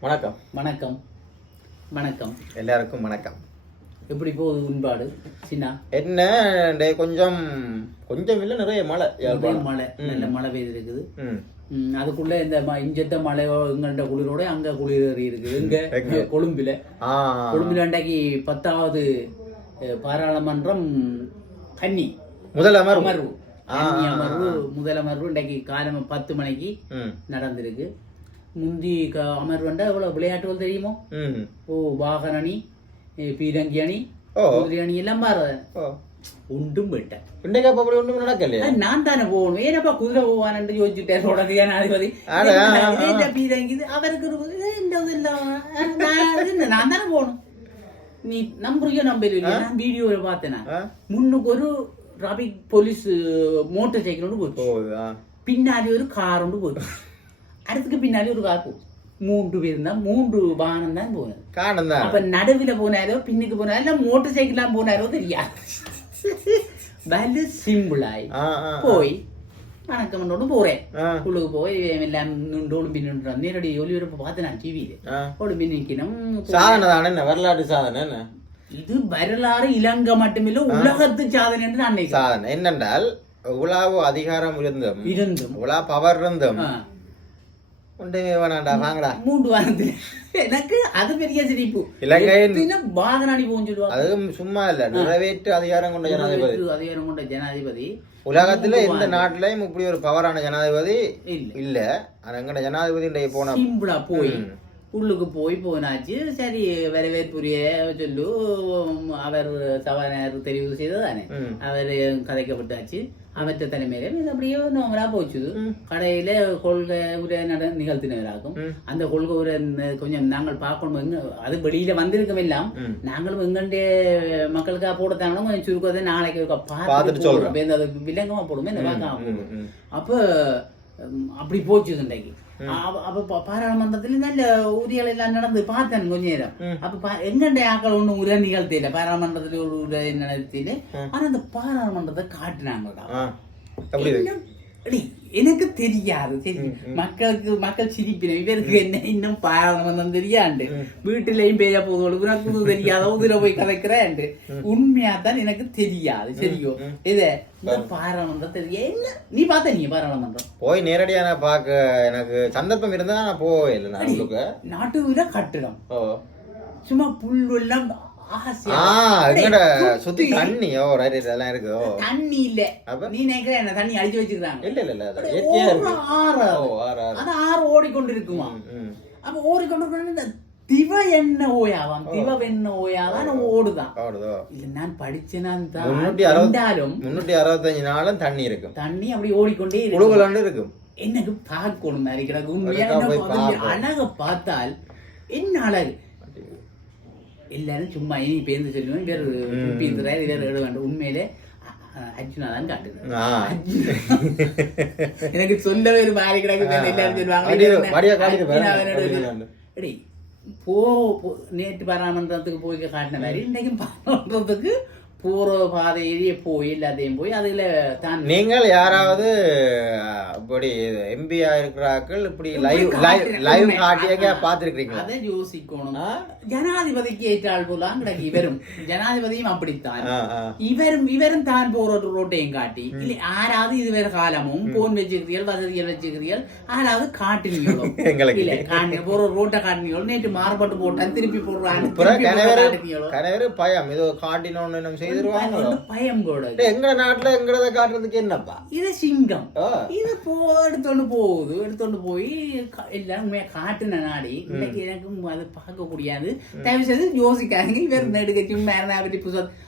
வணக்கம். வணக்கம். வணக்கம். எல்லாருக்கும் வணக்கம். எப்படி போகுது உண்பாடு சின்ன? என்ன கொஞ்சம் கொஞ்சம் இல்ல நிறைய மழை. மழை. நல்ல மழை பெய்திருக்குது. அதுக்குள்ள இந்த இஞ்சத்த மழை எங்கள்ட குளிரோட அங்க குளிர் இருக்குது. இங்க? கொழும்புல. கொழும்புல அன்றைக்கு பத்தாவது பாராளுமன்றம் கன்னி. முதல் அமர்வு. அமர்வு. ஆ, கன்னி ஆ, அமர்வு முதல் அமர்வு இன்றைக்கு காலம் பத்து மணிக்கு நடந்திருக்கு. முந்தி அமர்வுண்டா எவ்வளவு விளையாட்டுகள் தெரியுமோ? ஓ வாகன அணி பீரங்கி அணி குதிரை அணி எல்லாம் ஓ. உண்டும் விட்டேன் இன்றைக்கு அப்ப அப்படி ஒண்ணும் நடக்கலையா? நான் தானே போகணும். ஏனப்பா குதிரை போவான்னு யோசிச்சுட்டேன். உடனே. இந்த பீரங்கி அவருக்கு. நான் தானே போகணும். நீ நம்புறியோ நம்பலையோ நான் வீடியோவில் பார்த்தேன்? முன்னுக்கு ஒரு டிராபிக் போலீஸ் மோட்டார் சைக்கிள் ஒன்று போச்சு. பின்னாடி ஒரு கார் ஒன்று போச்சு. அடுத்துக்கு பின்னாடி ஒரு போச்சு மூன்று பேர் தான் மூன்று வாகனம் தான் போனது. காணும் தான் அப்ப நடுவுல போனாரோ பின்னுக்கு போனாரோ இல்ல மோட்டார் சைக்கிளா போனாரோ தெரியாது. வலு சிம்பிளாய் போய் வணக்கம் பண்ணோடு போறேன். உள்ளுக்கு போய் எல்லாம் நின்று ஒளிம்பி நின்று நேரடி ஒளிபரப்பு பார்த்து நான் டிவியில ஒளிம்பி நிக்கணும் சாதனை தானே என்ன? வரலாற்று சாதனை என்ன? இது வரலாறு இலங்கை மட்டுமில்ல உலகத்து சாதனை என்று நான் சாதனை. என்னென்றால் இவ்வளவு அதிகாரம் இருந்தும் இருந்தும். இவ்வளவு பவர் இருந்தும் ஒன்றுமே வேணாண்டா வாங்கடா. மூன்று வாரத்தில் எனக்கு அது பெரிய சிரிப்பு. இலங்கையின் வாகனாடி போன்னு சொல்லுவாங்க அதுவும் சும்மா இல்ல நிறைவேற்று அதிகாரம் கொண்ட ஜனாதிபதி. அதிகாரம் கொண்ட ஜனாதிபதி. உலகத்துல எந்த நாட்டிலையும் இப்படி ஒரு பவரான ஜனாதிபதி இல்ல. இல்ல. ஆனா எங்கட ஜனாதிபதி போன போய். உள்ளுக்கு போய் போனாச்சு. சரி வரவேற்புரிய சொல்லு அவர் சபாநாயகர் தெரிவு செய்ததானே. அவர் கதைக்கப்பட்டாச்சு. அவற்ற தலைமையில இது அப்படியே நோமலா போச்சுது கடையில கொள்கை உரை நட நிகழ்த்தினவராகும். அந்த கொள்கை உரை கொஞ்சம் நாங்கள் பார்க்கணும் எங்க அது வெளியில வந்திருக்கோம் எல்லாம். நாங்களும் எங்கண்டே மக்களுக்காக போடத்தாங்கன்னா கொஞ்சம் சுருக்கத்தை நாளைக்கு ஒருக்கா பார்த்துட்டு சொல்றோம். அது விலங்கமா போடுமே இந்த வாக்காம. அப்ப அப்படி போச்சு இன்றைக்கு அப்ப- பாராளுமன்றத்துல நல்ல உரியல் எல்லாம் நடந்து பார்த்தேன் கொஞ்ச நேரம். அப்ப எங்கண்ட ஆக்கள் ஒண்ணும் உரை நிகழ்த்தியில பாராளுமன்றத்துல ஒரு உரை நடத்தியில ஆனா அந்த பாராளுமன்றத்தை காட்டினாங்கடா எனக்கு தெரியாது. சரி மக்களுக்கு மக்கள் சிரிப்பின இவருக்கு என்ன இன்னும் பாராளுமன்றம் தெரியாண்டு. வீட்டிலையும் பேய போதும் உனக்கு தெரியாத உதிர போய் கதைக்கிறேன் உண்மையா தான் எனக்கு தெரியாது. சரியோ? இது பாராளுமன்றம் தெரிய என்ன? நீ பார்த்த நீ பாராளுமன்றம் போய் நேரடியா நான் பார்க்க எனக்கு சந்தர்ப்பம் இருந்தா நான் போவே இல்லை நான் உள்ளுக்கு. நாட்டு வீட கட்டிடம். ஓ. சும்மா புல் எல்லாம் சுத்தி. சுத்தி தண்ணி ஓ ரைட் ரைட் அதெல்லாம் இருக்கு தண்ணி இல்ல? நீ நினைக்கிற என்ன தண்ணி அடிச்சு வச்சிருக்காங்க இல்ல இல்ல இல்ல ஆறு ஆறு. அது ஆறு ஓடிக்கொண்டிருக்குமா? ம், ம். அப்ப ஓடிக்கொண்டிருக்கணும் இந்த திவ என்ன ஓயாவாம்? திவ என்ன ஓயாதான் ஓடுதான் ஓடுதோ? இல்ல நான் படிச்சேனான் தான். முன்னூத்தி அறுபத்தஞ்சு நாளும் தண்ணி இருக்கும். தண்ணி அப்படி ஓடிக்கொண்டே இருக்கும். எனக்கு பார்க்கணும் மாதிரி கிடக்கு. உண்மையா. அழக பார்த்தால் என்ன அழகு? எல்லாரும் சும்மா இனி பேருந்து சொல்லுவேன் வேறு பீந்துறாரு வேறு எழுத வேண்டும். உண்மையிலே அர்ஜுனா தான் காட்டுது. எனக்கு சொல்லவே ஒரு மாதிரி கிடக்கு எல்லாரும் சொல்லுவாங்க போ- நேற்று பாராமன்றத்துக்கு போய் காட்டின மாதிரி இன்றைக்கும் பாராமன்றத்துக்கு போற பாதையிலேயே போய் எல்லாத்தையும் போய் அதுல தான் நீங்கள் யாராவது இப்படி எம்பி இருக்கிறார்கள் இப்படி லைவ் லைவ். லைவ் ஆ. பாத்துருக்கீங்களா அதை யோசிக்கணும். ஜனாதிபதிக்கு ஏற்றாள் போலாம் கிடக்கு இவரும் ஜனாதிபதியும் அப்படித்தான். இவரும் இவரும் தான் போற ஒரு ரோட்டையும் காட்டி. இல்ல யாராவது இதுவரை காலமும் போன் வச்சுக்கிறீர்கள் வசதிகள் வச்சுக்கிறீர்கள் யாராவது காட்டுனீங்களோ. இல்ல காட்டு போற ரோட்டை காட்டுனீங்களோ நேற்று மாறுபட்டு போட்டான் திருப்பி போடுறாங்க பயம். ஏதோ காட்டினோன்னு பயம் கூட எங்க நாட்டுல எங்கட காட்டுறதுக்கு என்னப்பா? இது சிங்கம். இது போ எடுத்தோண்டு போகுது எடுத்தோண்டு போய் எல்லாம் காட்டுன நாடி. இன்னைக்கு எனக்கும் அது பார்க்க முடியாது. தயவு செய்து யோசிக்காதீங்க. இவர் நெடுக்க சும்மா பற்றி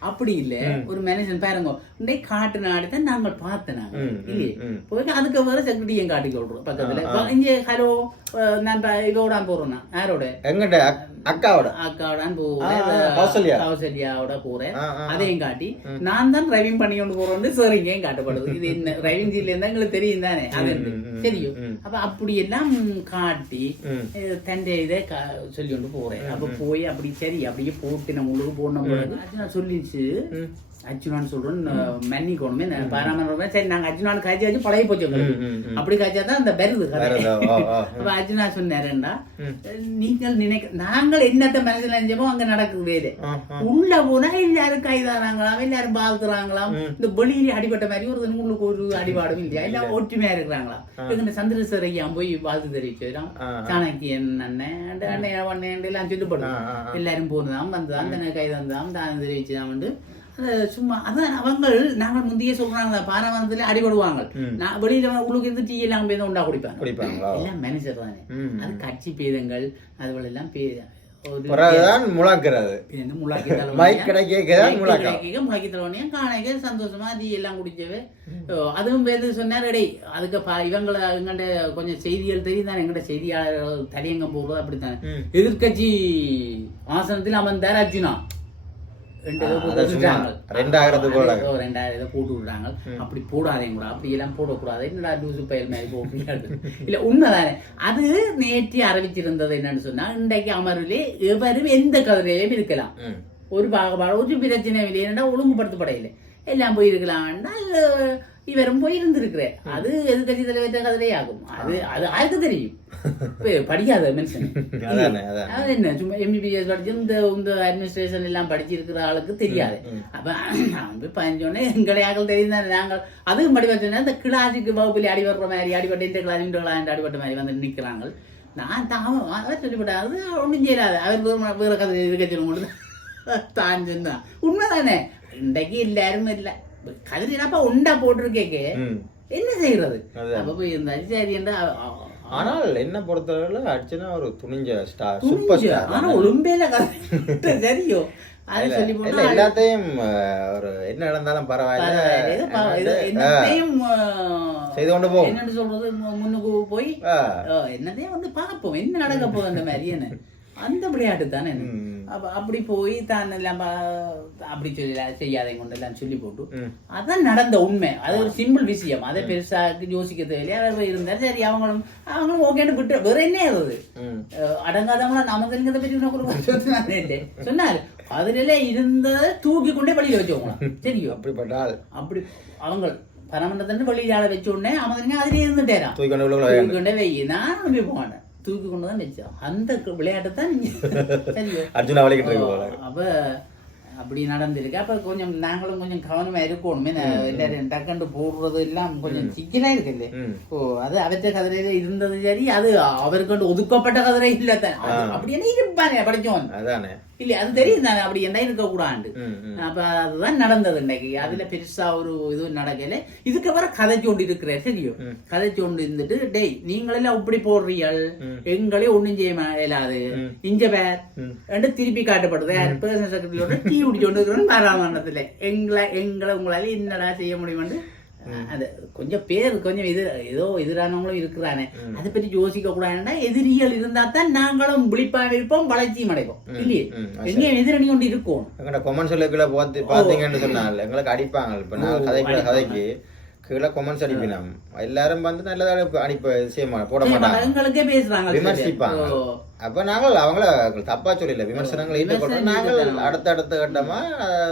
அப்படி இல்ல. ஒரு மனுஷன் பாருங்க. இன்னைக்கு காட்டு நாடு தான் நாங்கள் பார்த்தேன் இல்லையே. போய் அதுக்கு வேற செக்யூரிட்டியும் காட்டி கொள்றோம் பக்கத்துல. இங்க ஹலோ நான் இதோட போறேன் யாரோட? எங்கிட்ட? அக்- அக்காவோட. அக்காவோட. கௌசல்யாவோட போறேன். அதையும் காட்டி நான் தான் டிரைவிங் பண்ணி கொண்டு போறோம்னு சரிங்கையும் காட்டப்படுது. இது என்ன? டிரைவிங் சீட்ல இருந்தா எங்களுக்கு தெரியும் தானே? அது தெரியும். அப்ப அப்படி எல்லாம் காட்டி தன்னுடைய இதை சொல்லி கொண்டு போறேன் அப்ப போய் அப்படி சரி அப்படியே போட்டு நம்ம உள்ளுக்கு போன பிறகு அர்ஜுனா சொல்லிச்சு ம். அர்ஜுனான்னு சொல்றேன் மன்னிக்கணுமே பாராமரம் சரி நாங்க அர்ஜுனான்னு காய்ச்சி வச்சு பழகி போச்சு. அப்படி காய்ச்சா தான் அந்த ம். அப்ப அர்ஜுனா சொன்னாருண்டா. நீங்கள் நினைக்க நாங்கள் என்னத்த மனசுல நினைச்சோமோ அங்க நடக்குது. உள்ள போனா எல்லாரும் கைதானாங்களாம் எல்லாரும் பாத்துறாங்களாம் இந்த வெளியில அடிபட்ட மாதிரி ஒரு உங்களுக்கு ஒரு அடிபாடும் இல்லையா எல்லாம் ஒற்றுமையா இருக்கிறாங்களாம் இந்த சந்திரசேகர் ஐயா போய் வாழ்த்து தெரிவிச்சோம் ஆ, ஆ. சாணக்கியன் அண்ணன் அண்ணன் அண்ணன் எல்லாம் ஆ. எல்லாரும் போனதாம் வந்ததாம் தன்னை கைதந்தாம் தான் தெரிவிச்சதாம் வந்து அது சும்மா அதான் அவங்க நாங்கள் முந்தைய சொல்றாங்களா பாராமரத்துல அடிபடுவாங்க. நான் வெளியில உள்ளுக்கு இருந்து டீ எல்லாம் போய் தான் உண்டா குடிப்பாங்க? எல்லாம் மேனேஜர் தானே. அது கட்சி பேதங்கள் அதுகள் எல்லாம் பே ஒரு பிறகுதான் முழக்கிறது. மைக் காணைக்க சந்தோஷமா டீ எல்லாம் குடிச்சவே அதுவும் பேரு சொன்னார் டேய் அதுக்கு இவங்கள எங்கள்ட கொஞ்சம் செய்திகள் தெரியும் தானே எங்கள்ட செய்தியாளர்கள் தடியங்கம் போடுறது அப்படித்தானே. எதிர்கட்சி ஆசனத்தில் அமர்ந்தார் அர்ஜுனா. ரெண்டாயிரத்துக்கு இதை போட்டு விடுறாங்க அப்படி போடாதீங்க கூட. அப்படி எல்லாம் போடக்கூடாது. என்னடா லூசு பயல் மாதிரி போட்டு இல்ல உண்மைதானே. அது நேற்று அறிவிச்சிருந்தது என்னன்னு சொன்னா இன்றைக்கு அமர்விலே எவரும் எந்த கதிரையிலும் இருக்கலாம். ஒரு பாகுபாடு ஒரு பிரச்சனை இல்லை. ஏன்னா ஒழுங்குபடுத்தப்படையில எல்லாம் போயிருக்கலாம் அஹ், இவரும் போய் இருந்திருக்கிறேன் அது எதிர்கட்சி தலைவர் கதிரை ஆகும் அது அது ஆருக்கு தெரியும். படிக்காத மனுஷன். அது என்ன சும்மா எம்பிபிஎஸ் படிச்சு இந்த இந்த அட்மினிஸ்ட்ரேஷன் எல்லாம் படிச்சிருக்கிற ஆளுக்கு தெரியாது. அப்ப வந்து பதினஞ்சோடனே எங்களை ஆக்கள் தெரியும் நாங்கள். அதுவும் படி வச்சோன்னா இந்த கிளாஸுக்கு வகுப்பில் அடிபடுற மாதிரி அடிபட்டு இந்த கிளாஸ் இந்த கிளாஸ் அடிபட்ட மாதிரி வந்து நிற்கிறாங்க நான் தான் அவர் சொல்லிவிட்டேன் அது ஒன்றும் செய்யலாது அவர் வேற கதை இருக்க சொல்லும்போது தான் சொன்னா உண்மைதானே? இன்றைக்கு எல்லாரும் இல்லை. கதிரினாப்பா உண்டா போட்டிருக்கேக்கு. என்ன செய்யறது. அப்ப போய் இருந்தாச்சு சரி என்று ஆனால் என்ன பொறுத்தவரையில அர்ச்சனா ஒரு துணிஞ்ச ஸ்டார் சூப்பர் ஸ்டார் ஆனா இல்ல, போனா எல்லாத்தையும் ஒரு என்ன நடந்தாலும் பரவாயில்ல. செய்து கொண்டு போகும் என்னன்னு சொல்றது? முன்னுக்கு போய் என்னத்தையும் வந்து பார்ப்போம். என்ன நடக்க போகுது அந்த மாதிரி என்ன? அந்த விளையாட்டு தானே. அப்ப அப்படி போய் தான் எல்லாம் அப்படி சொல்லி செய்யாதே கொண்டு எல்லாம் சொல்லி போட்டு. அதான் நடந்த உண்மை அது ஒரு சிம்பிள் விஷயம் அதை பெருசா யோசிக்க தேவையில்லையா அவர் இருந்தார் சரி அவங்களும் அவங்களும் ஓகேன்னு விட்டு வேற என்ன. அஹ் அடங்காதவங்கள நமதுங்கிறத பற்றி உனக்கு ஒரு சொன்னாரே. சொன்னாரு அதுல இருந்ததை தூக்கி கொண்டே வெளியில வச்சவங்களா தெரியும் அப்படிப்பட்ட ஆள் அப்படி அவங்க பரமண்டத்தின் வெளியில வச்ச உடனே அவன் அதுல இருந்துட்டேரான் தூக்கி கொண்டு வை நான் போனேன் தூக்கி கொண்டு தான் வச்சோம் அந்த விளையாட்டு தான் அர்ஜுனா போல. அப்ப அப்படி நடந்திருக்கு. அப்ப கொஞ்சம் நாங்களும் கொஞ்சம் கவனமா இருக்கணுமே. எல்லாரும் டக்கண்டு போடுறது எல்லாம் கொஞ்சம் சிக்கலா இருக்குல்ல. ஓ அது அவற்ற கதிரையில இருந்தது சரி அது அவருக்கு ஒதுக்கப்பட்ட கதிரை இல்ல தான் அது அப்படி என்ன இருப்பானே படிச்சோன் அதானே. இல்ல அது தெரியும் தானே அப்படி என்ன இருக்க கூடாண்டு. அப்ப அதுதான் நடந்தது இன்னைக்கு. அதுல பெருசா ஒரு இது நடக்கல. இதுக்கு வர கதைச்சு கொண்டு இருக்கிற சரியோ கதைச்சு கொண்டு இருந்துட்டு டேய் நீங்களெல்லாம் இப்படி போடுறீர்கள். எங்களே ஒண்ணும் செய்ய இயலாது. இங்க பேர். திருப்பி காட்டப்படுது. யார்? பேர்சன் செக்ரட்டரியோட டீ கொண்டு இருக்கிறோம் பாராமரணத்துல எங்களை எங்களை உங்களால என்னடா செய்ய முடியும்னு அது கொஞ்சம் பேர் கொஞ்சம் இது ஏதோ எதிரானவங்களும் இருக்கிறானே. அதை பற்றி யோசிக்க கூடாதுன்னா எதிரிகள் இருந்தா தான் நாங்களும் விழிப்பாக இருப்போம் வளர்ச்சியும் அடைப்போம் இல்லையே. எங்கேயும் எதிரணி கொண்டு இருக்கோம். எங்கட கொமன் சொல்லுக்குள்ள பார்த்து பாத்தீங்கன்னு சொன்னால எங்களுக்கு அடிப்பாங்க இப்ப நான் கதைக்குள்ள கதைக்கு கீழே கொமன்ஸ் அடிப்பினோம் எல்லாரும் வந்து நல்லதா அனுப்ப செய்ய போட மாட்டாங்க. எங்களுக்கே பேசுறாங்க விமர்சிப்பாங்க. அப்ப நாங்கள் அவங்கள தப்பா சொல்லல விமர்சனங்களை ஏற்றுக்கொண்டு நாங்கள் அடுத்த அடுத்த கட்டமா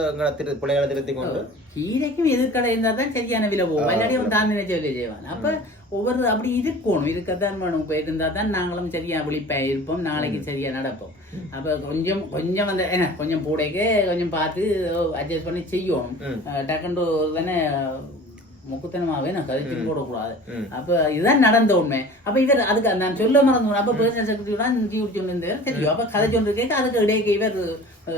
எங்களை திரு பிள்ளைகளை திருத்தி கொண்டு கீரைக்கும் எதிர்கடை இருந்தா தான் சரியான விலை போகும். அவன் தான் விலை செய்வான் அப்ப ஒவ்வொரு அப்படி இருக்கணும். இருக்கத்தான் வேணும். போயிட்டு இருந்தா தான் நாங்களும் சரியா விழிப்பா இருப்போம். நாளைக்கு சரியா நடப்போம். அப்ப கொஞ்சம் கொஞ்சம் வந்து என்ன கொஞ்சம் பூடைக்கு கொஞ்சம் பார்த்து அட்ஜஸ்ட் பண்ணி செய்யணும் ம். அஹ் டக்குன்னு தானே முக்குத்தனமாவே நான் கதைச்சு போடக்கூடாது. அப்ப இதுதான் நடந்த உண்மை. அப்ப இவர் அதுக்கு நான் சொல்ல மறந்து அப்ப பேர்சனல் செக்ரட்டரியோட ஜீவி சொன்னிருந்தார் தெரியும். அப்ப கதை கேட்க அதுக்கு இடையே இவர்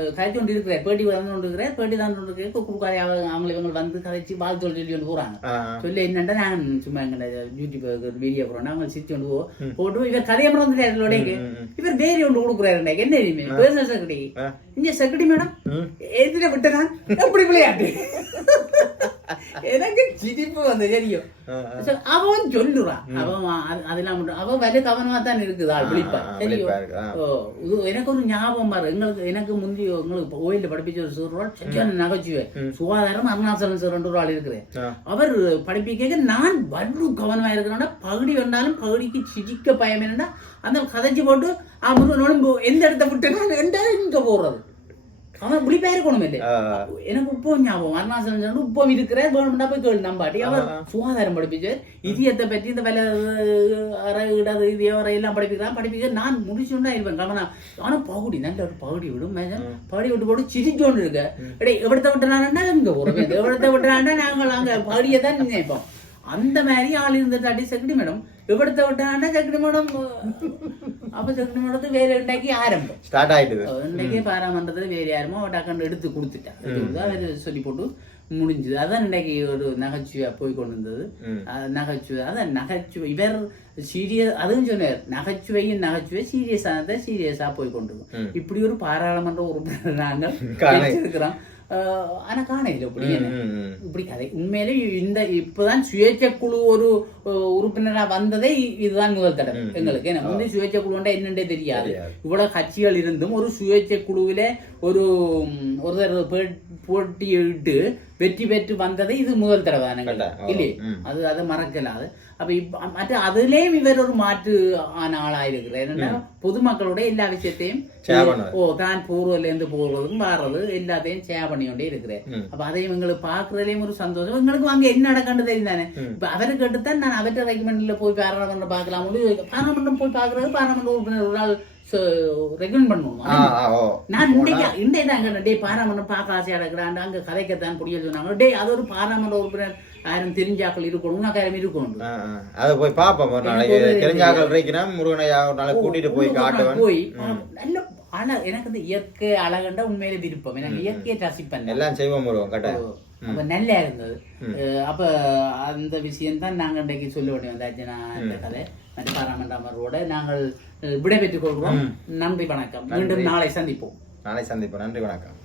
கதை கொண்டு இருக்கிறார் பேட்டி வந்து கொண்டு இருக்கிறார் பேட்டி தான் கொண்டு இருக்க கொடுக்காத அவங்க இவங்க வந்து கதைச்சு வாழ்த்து சொல்லி சொல்லி கொண்டு போறாங்க. ஆஹ், சொல்லி என்னண்டா நான் சும்மா எங்க யூடியூப் வீடியோ போறோம் அவங்க சிரிச்சு கொண்டு போ போட்டு இவர் கதையை மறந்துட்டாரு இவர் பேரி ஒன்று கொடுக்குறாரு என்ன தெரியுமே? Personal secretary. இங்க செக்ரட்டரி மேடம். எதிர விட்டதான் எப்படி விளையாட்டு? எனக்கு சிரிப்பு வந்து தெரியும். அவன் சொல்லுறான் அவன் அது- அதெல்லாம் அவன் வலு கவனமா தான் இருக்குது? விழிப்பா. தெரியும். ஓ, இது எனக்கு ஒரு ஞாபகம் பாரு. எங்களுக்கு எனக்கு முந்தி எங்களுக்கு கோயில்ல படிப்பிச்ச ஒரு சரியான நகைச்சுவை. சுகாதாரம் அருணாச்சலம் சார் ஒரு ஆள் இருக்கிறேன். அவர் படிப்பிக்க நான் வலு கவனமா இருக்கிறேன்னா பகுடி வந்தாலும் பகுடிக்கு சிரிக்க பயம் என்னன்னா அந்த கதைச்சு போட்டு முருகனோட எந்த இடத்த விட்டு எந்த இங்க போறது? அவன் விழிப்பா இருக்கணும் இல்லை எனக்கு இப்போ ஞாபகம் அருணாச்சலம் சார் இப்போ இருக்கிற வேணும்னா போய் கேளு நம்பாட்டி அவர் சுகாதாரம் படிப்பிச்சார். இதயத்தை பற்றி இந்த வேலை இடது இதய எல்லாம் படிப்பிக்கிறான் படிப்பிக்க நான் முடிச்சுண்டா இருப்பேன். கவனம். ஆனா பகுடி நல்ல ஒரு பகுடி விடும் பகுடி விட்டு போட்டு சிரிச்சோண்டு இருக்க. எடே எவ்வளத்த விட்டுறான்னா இங்க போறோம் எவ்வளத்த விட்டுறாண்டா நாங்கள் அங்க பகுடியை தான் நினைப்போம். அந்த மாதிரி ஆள் இருந்துட்டாட்டி செக்ரட்டரி மேடம். எவ்வளத்த விட்டாண்டா செக்ரட்டரி மேடம். அப்ப செக்ரட்டரி மேடத்து வேலை உண்டாக்கி ஆரம்பம் ஸ்டார்ட் ஆயிட்டுது இன்னைக்கு பாராமன்றத்துல வேற யாருமோ டக்குன்னு எடுத்து கொடுத்துட்டா அவர் சொல்லி போட்டு முடிஞ்சது அதான் இன்னைக்கு ஒரு நகைச்சுவையா போய் கொண்டு இருந்தது நகைச்சுவை அதான் நகைச்சுவை இவர் சீரியஸ் அதுவும் சொன்னார் நகைச்சுவையும் நகைச்சுவை சீரியஸ் ஆனதை சீரியஸா போய் கொண்டு. இப்படி ஒரு பாராளுமன்ற உறுப்பினர் நாங்கள் காண- வச்சிருக்கிறோம் ஆஹ் ஆனா காணையில் இப்படி. இப்படி கதை. உண்மையிலே இந்த இப்பதான் சுயேட்சை குழு ஒரு அஹ், உறுப்பினரா வந்ததே இதுதான் முதல் தடவை. எங்களுக்கு ஏன்னா முந்தைய சுயேட்சை குழுண்டா என்னன்றே தெரியாது. இவ்வளவு கட்சிகள் இருந்தும் ஒரு சுயேட்சை குழுவில ஒரு ஒருத்தர் போட்டியிட்டு வெற்றி பெற்று வந்ததே இது முதல் தடவை தான் இல்லையே. அது அதை மறக்கலாது அப்ப இப்ப மற்ற அதுலயும் இவர் ஒரு மாற்று ஆன ஆளாயிருக்கிறார் என்னன்னா பொதுமக்களோட எல்லா விஷயத்தையும். ஓ தான் பூர்வல இருந்து போறதும் வாடுறது எல்லாத்தையும் ஷேர் பண்ணி கொண்டே இருக்கிறேன். அப்ப அதையும் எங்களுக்கு பாக்குறதுலயும் ஒரு சந்தோஷம் எங்களுக்கு அங்க என்ன நடக்கன்னு தெரியும் தானே இப்ப அவரை கேட்டுத்தான் நான் அவர்கிட்ட ரெக்கமெண்ட்ல போய் பாராளுமன்றம் பார்க்கலாம் பாராளுமன்றம் போய் பாக்குறது பாராளுமன்ற உறுப்பினர் ஒரு நாள் ரெக்கமெண்ட் பண்ணுவோம்? நான் இன்னைக்கு இன்றைய தாங்க டே பாராமன்றம் பார்க்க ஆசையா இருக்கிறான் அங்க கதைக்கத்தான் புரிய சொன்னாங்க. டே அது ஒரு பாராமன்ற உறுப்பினர் யாரும் தெரிஞ்சாக்கள் இருக்கணும் நகாரம் இருக்கணும். அதை போய் பார்ப்போம். ஒரு நாளைக்கு தெரிஞ்சாக்கள் இருக்கிறேன் முருகனையா ஒரு நாளைக்கு கூட்டிட்டு போய் காட்டுவேன். போய் நல்ல எனக்கு இந்த இயற்கை அழகண்டா உண்மையில விருப்பம். எனக்கு இயற்கையை ரசிப்பேன் எல்லாம் செய்வோம் முருகன் கட்டாயம். அப்ப நல்லா இருந்தது. அப்ப அந்த விஷயம் தான் நாங்க இன்றைக்கு சொல்ல வேண்டிய வந்தாச்சு நான் இந்த கதை மற்ற பாராமன்றமரோட நாங்கள் அஹ், விடைபெற்றுக் கொள்கிறோம். நன்றி வணக்கம். மீண்டும் நாளை சந்திப்போம். நாளை சந்திப்போம். நன்றி வணக்கம்.